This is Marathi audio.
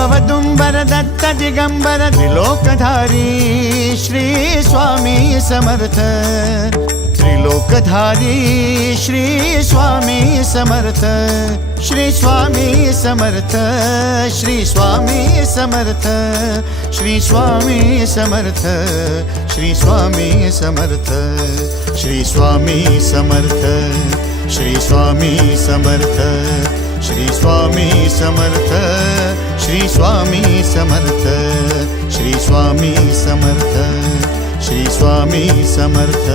औदुंबर दत्त दिगंबर त्रिलोकधारी श्री स्वामी समर्थ त्रिलोकधारी श्री स्वामी समर्थ श्री स्वामी समर्थ श्री स्वामी समर्थ श्री स्वामी समर्थ श्री स्वामी समर्थ श्री स्वामी समर्थ श्री स्वामी समर्थ श्री स्वामी समर्थ श्री स्वामी समर्थ श्री स्वामी समर्थ श्री स्वामी समर्थ